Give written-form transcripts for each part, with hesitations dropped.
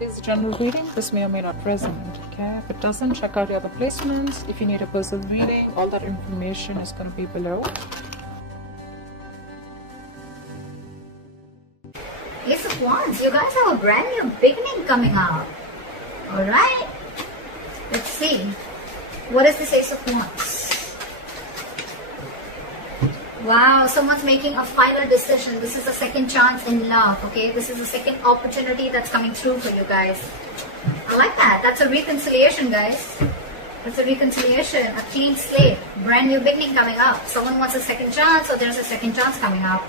is a general reading. This may or may not resonate, okay? If it doesn't, check out the other placements. If you need a personal reading, all that information is going to be below. Ace of Wands, you guys have a brand new beginning coming up. Alright, let's see. What is this Ace of Wands? Wow, someone's making a final decision. This is a second chance in love, okay? This is a second opportunity that's coming through for you guys. I like that. That's a reconciliation, guys. That's a reconciliation, a clean slate, brand new beginning coming up. Someone wants a second chance, or there's a second chance coming up.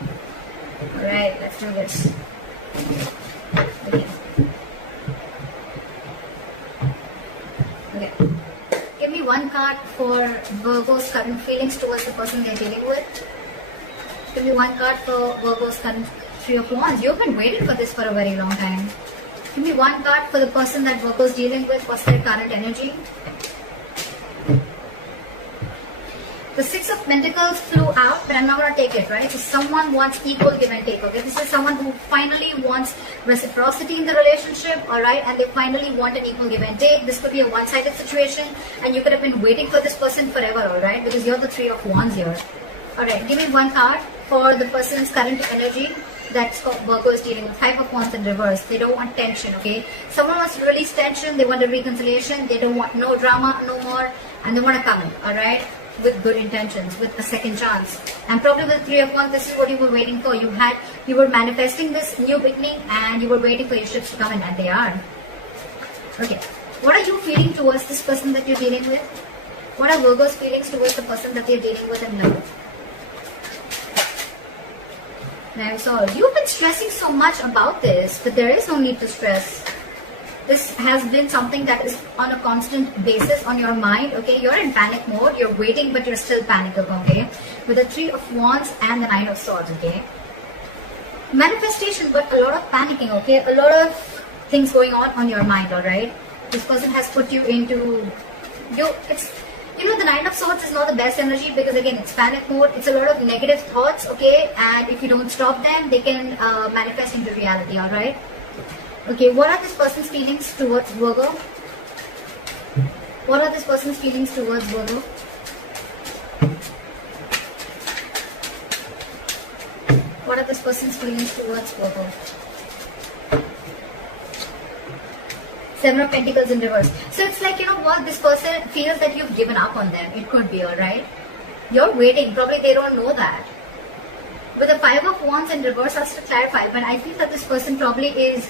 Alright, let's do this. Okay. Okay. Give me one card for Virgo's current feelings towards the person they're dealing with. Give me one card for Virgo's current Three of Wands. You've been waiting for this for a very long time. Give me one card for the person that Virgo's dealing with. What's their current energy? The Six of Pentacles flew out, but I'm not going to take it, right? So someone wants equal give and take, okay? This is someone who finally wants reciprocity in the relationship, alright? And they finally want an equal give and take. This could be a one-sided situation, and you could have been waiting for this person forever, alright? Because you're the Three of Wands here. Alright, give me one card for the person's current energy that's Virgo is dealing with. Five of Wands in reverse. They don't want tension, okay? Someone wants to release tension. They want a reconciliation. They don't want no drama, no more. And they want to come in, alright? With good intentions, with a second chance. And probably with Three of Wands, this is what you were waiting for. You were manifesting this new beginning, and you were waiting for your ships to come in, and they are. Okay. What are you feeling towards this person that you're dealing with? What are Virgo's feelings towards the person that they're dealing with in love? Now, so you've been stressing so much about this, but there is no need to stress. This has been something that is on a constant basis on your mind, okay? You're in panic mode, you're waiting, but you're still panicking, okay? With the Three of Wands and the Nine of Swords, okay? Manifestation, but a lot of panicking, okay? A lot of things going on your mind, alright? This person has put you into... the Nine of Swords is not the best energy because, again, it's panic mode. It's a lot of negative thoughts, okay? And if you don't stop them, they can manifest into reality, alright? Okay, what are this person's feelings towards Virgo? What are this person's feelings towards Virgo? What are this person's feelings towards Virgo? Seven of Pentacles in reverse. So it's like, what, this person feels that you've given up on them. It could be, alright? You're waiting. Probably they don't know that. With the Five of Wands in reverse, I have to clarify, but I feel that this person probably is...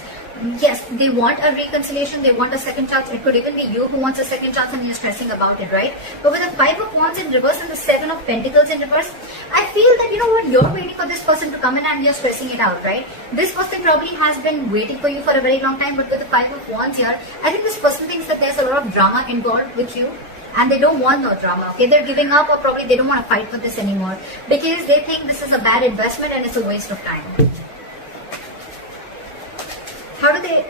Yes, they want a reconciliation, they want a second chance. It could even be you who wants a second chance and you're stressing about it, right? But with the Five of Wands in reverse and the Seven of Pentacles in reverse, I feel that, you're waiting for this person to come in and you're stressing it out, right? This person probably has been waiting for you for a very long time, but with the Five of Wands here, I think this person thinks that there's a lot of drama involved with you. And they don't want no drama, okay? They're giving up, or probably they don't want to fight for this anymore. Because they think this is a bad investment and it's a waste of time.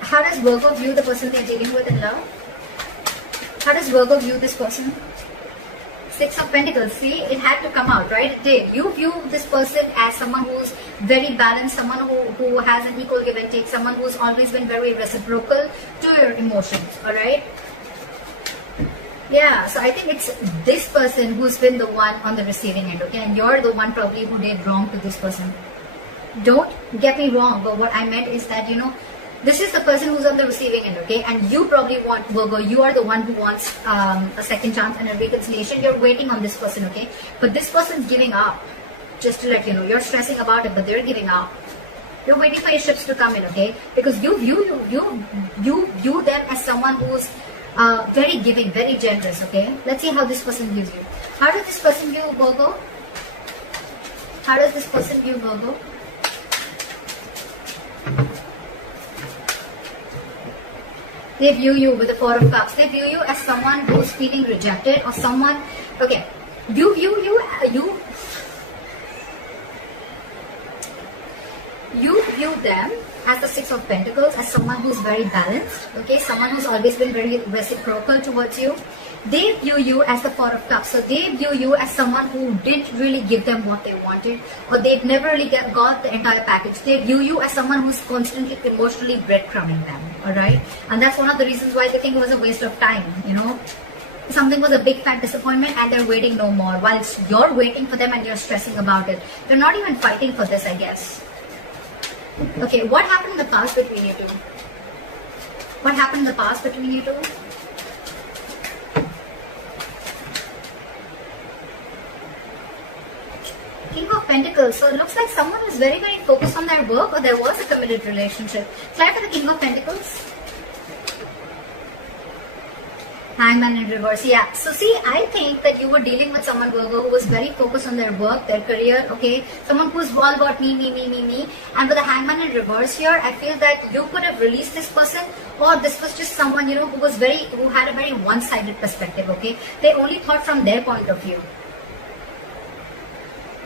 How does Virgo view the person they're dealing with in love? How does Virgo view this person? Six of Pentacles. See, it had to come out, right? It did. You view this person as someone who's very balanced, someone who has an equal give and take, someone who's always been very reciprocal to your emotions, alright? Yeah, so I think it's this person who's been the one on the receiving end, okay? And you're the one probably who did wrong to this person. Don't get me wrong, but what I meant is that, this is the person who's on the receiving end, okay? And you probably want, Virgo, you are the one who wants a second chance and a reconciliation. You're waiting on this person, okay? But this person's giving up. Just to let you know, you're stressing about it, but they're giving up. You're waiting for your ships to come in, okay? Because you view them as someone who's very giving, very generous, okay? Let's see how this person views you. How does this person view Virgo? How does this person view Virgo? They view you with the Four of Cups. They view you as someone who's feeling rejected, or someone, okay, you view them as the Six of Pentacles, as someone who's very balanced, okay, someone who's always been very reciprocal towards you. They view you as the Four of Cups. So they view you as someone who didn't really give them what they wanted, or they've never really got the entire package. They view you as someone who's constantly emotionally breadcrumbing them. Alright? And that's one of the reasons why they think it was a waste of time, you know. Something was a big fat disappointment and they're waiting no more. Whilst you're waiting for them and you're stressing about it. They're not even fighting for this, I guess. Okay, what happened in the past between you two? What happened in the past between you two? King of Pentacles. So it looks like someone is very, very focused on their work, or there was a committed relationship. Slide for the King of Pentacles. Hangman in reverse. Yeah. So see, I think that you were dealing with someone, Virgo, who was very focused on their work, their career, okay? Someone who's all about me. And with the Hangman in reverse here, I feel that you could have released this person, or this was just someone, you know, who had a very one-sided perspective, okay? They only thought from their point of view.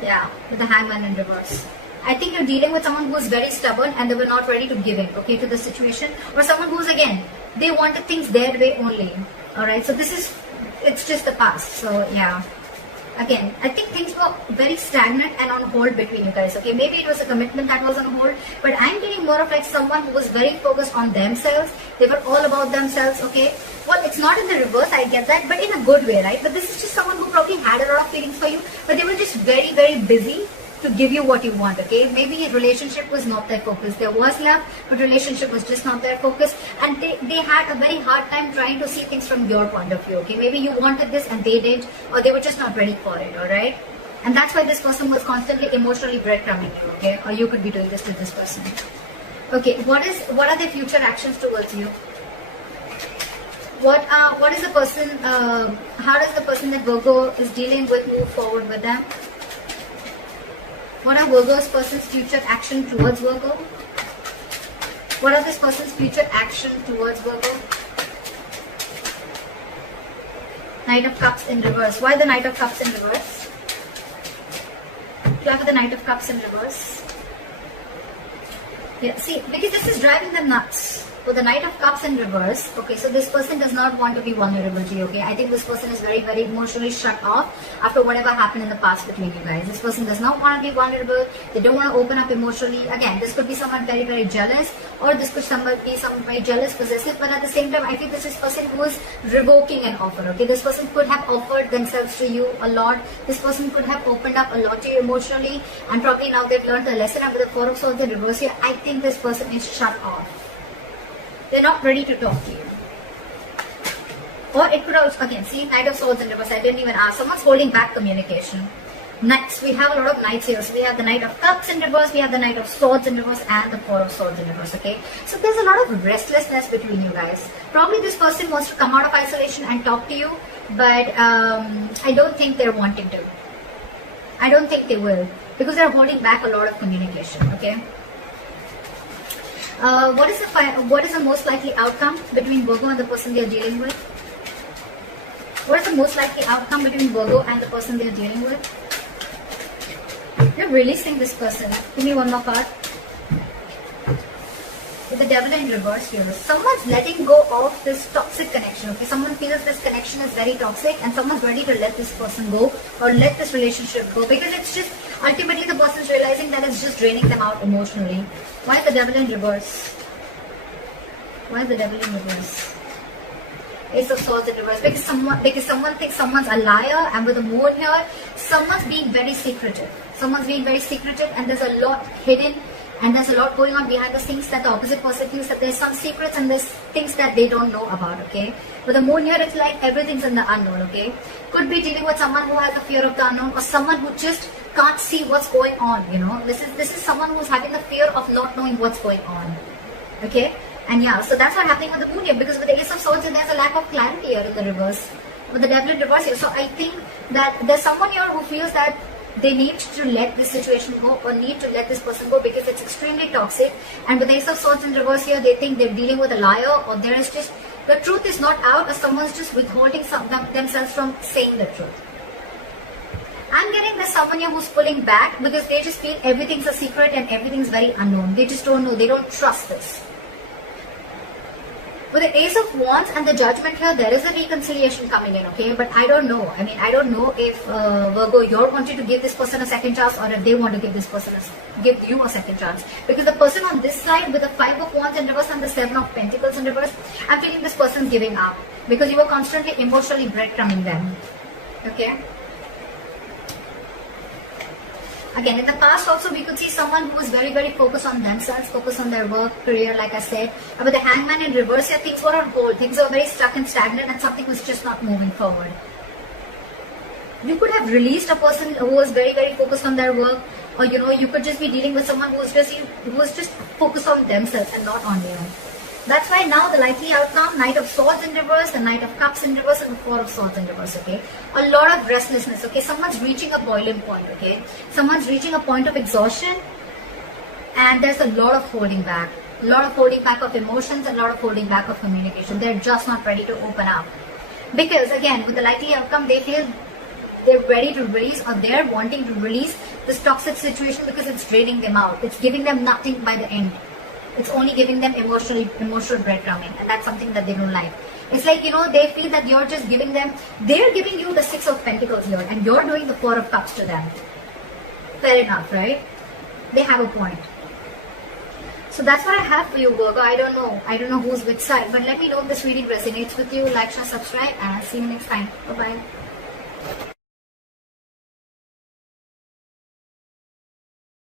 Yeah, with the Hangman in reverse. I think you're dealing with someone who's very stubborn and they were not ready to give in, okay, to the situation. Or someone who's, again, they wanted things their way only. Alright, so it's just the past. So, yeah. Again, I think things were very stagnant and on hold between you guys, okay? Maybe it was a commitment that was on hold, but I'm getting more of like someone who was very focused on themselves. They were all about themselves, okay? Well, it's not in the reverse, I get that, but in a good way, right? But this is just someone who probably had a lot of feelings for you, but they were just very, very busy to give you what you want, okay? Maybe relationship was not their focus. There was love, but relationship was just not their focus, and they had a very hard time trying to see things from your point of view, okay? Maybe you wanted this and they didn't, or they were just not ready for it, alright? And that's why this person was constantly emotionally breadcrumbing you, okay? Or you could be doing this with this person. Okay, what are their future actions towards you? What is the person, how does the person that Virgo is dealing with move forward with them? What are Virgo's person's future action towards Virgo? What are this person's future action towards Virgo? Knight of Cups in reverse. Why the Knight of Cups in reverse? Why the Knight of Cups in reverse? Yeah, see, because this is driving them nuts. With the Knight of Cups in reverse, okay, so this person does not want to be vulnerable to you, okay? I think this person is very, very emotionally shut off after whatever happened in the past between you guys. This person does not want to be vulnerable. They don't want to open up emotionally. Again, this could be someone very, very jealous, or this could be someone very jealous, possessive, but at the same time, I think this is person who is revoking an offer, okay? This person could have offered themselves to you a lot. This person could have opened up a lot to you emotionally, and probably now they've learned the lesson. And with the Four of Swords in reverse here, I think this person is shut off. They're not ready to talk to you. Or it could also, again, see, Knight of Swords in reverse, I didn't even ask. Someone's holding back communication. Next, we have a lot of Knights here. So we have the Knight of Cups in reverse, we have the Knight of Swords in reverse, and the Four of Swords in reverse, okay? So there's a lot of restlessness between you guys. Probably this person wants to come out of isolation and talk to you, but I don't think they're wanting to. I don't think they will, because they're holding back a lot of communication, okay? What is the most likely outcome between Virgo and the person they are dealing with? What is the most likely outcome between Virgo and the person they are dealing with? You're releasing this person. Give me one more card. With the Devil in reverse here, someone's letting go of this toxic connection, okay? Someone feels this connection is very toxic and someone's ready to let this person go, or let this relationship go, because it's just, ultimately the person's realizing that it's just draining them out emotionally. Why is the Devil in reverse? Why is the Devil in reverse? Ace of Swords in reverse. Because someone thinks someone's a liar, and with the Moon here, someone's being very secretive. Someone's being very secretive, and there's a lot hidden, and there's a lot going on behind the scenes that the opposite person feels that there's some secrets and there's things that they don't know about, okay? With the Moon here, it's like everything's in the unknown, okay? Could be dealing with someone who has the fear of the unknown, or someone who just can't see what's going on, you know? This is someone who's having the fear of not knowing what's going on, okay? And yeah, so that's what's happening with the Moon here, because with the Ace of Swords, there's a lack of clarity here in the reverse. With the Devil in reverse here, so I think that there's someone here who feels that they need to let this situation go, or need to let this person go, because it's extremely toxic. And with the Ace of Swords in reverse here, they think they're dealing with a liar, or there is just, the truth is not out, or someone's just withholding themselves from saying the truth. I'm getting this someone here who's pulling back because they just feel everything's a secret and everything's very unknown. They just don't know, they don't trust this. With the Ace of Wands and the Judgment here, there is a reconciliation coming in, okay? But I don't know. I mean, I don't know if Virgo, you're wanting to give this person a second chance, or if they want to give give you a second chance. Because the person on this side with the 5 of Wands in reverse and the 7 of Pentacles in reverse, I'm feeling this person's giving up because you were constantly emotionally breadcrumbing them, okay? Again, in the past also we could see someone who was very, very focused on themselves, focused on their work, career, like I said. But the Hangman in reverse here, things were on hold. Things were very stuck and stagnant and something was just not moving forward. You could have released a person who was very, very focused on their work, or you could just be dealing with someone who was just focused on themselves and not on you. That's why now the likely outcome, Knight of Swords in reverse, the Knight of Cups in reverse, and the 4 of Swords in reverse, okay? A lot of restlessness, okay? Someone's reaching a boiling point, okay? Someone's reaching a point of exhaustion, and there's a lot of holding back. A lot of holding back of emotions, and a lot of holding back of communication. They're just not ready to open up. Because, again, with the likely outcome, they feel they're ready to release, or they're wanting to release this toxic situation because it's draining them out. It's giving them nothing by the end. It's only giving them emotional breadcrumbing, and that's something that they don't like. It's like, they feel that you're just giving them, they're giving you the 6 of Pentacles here, and you're doing the 4 of Cups to them. Fair enough, right? They have a point. So that's what I have for you, Virgo. I don't know who's which side, but let me know if this reading resonates with you. Like, share, subscribe, and I'll see you next time. Bye-bye.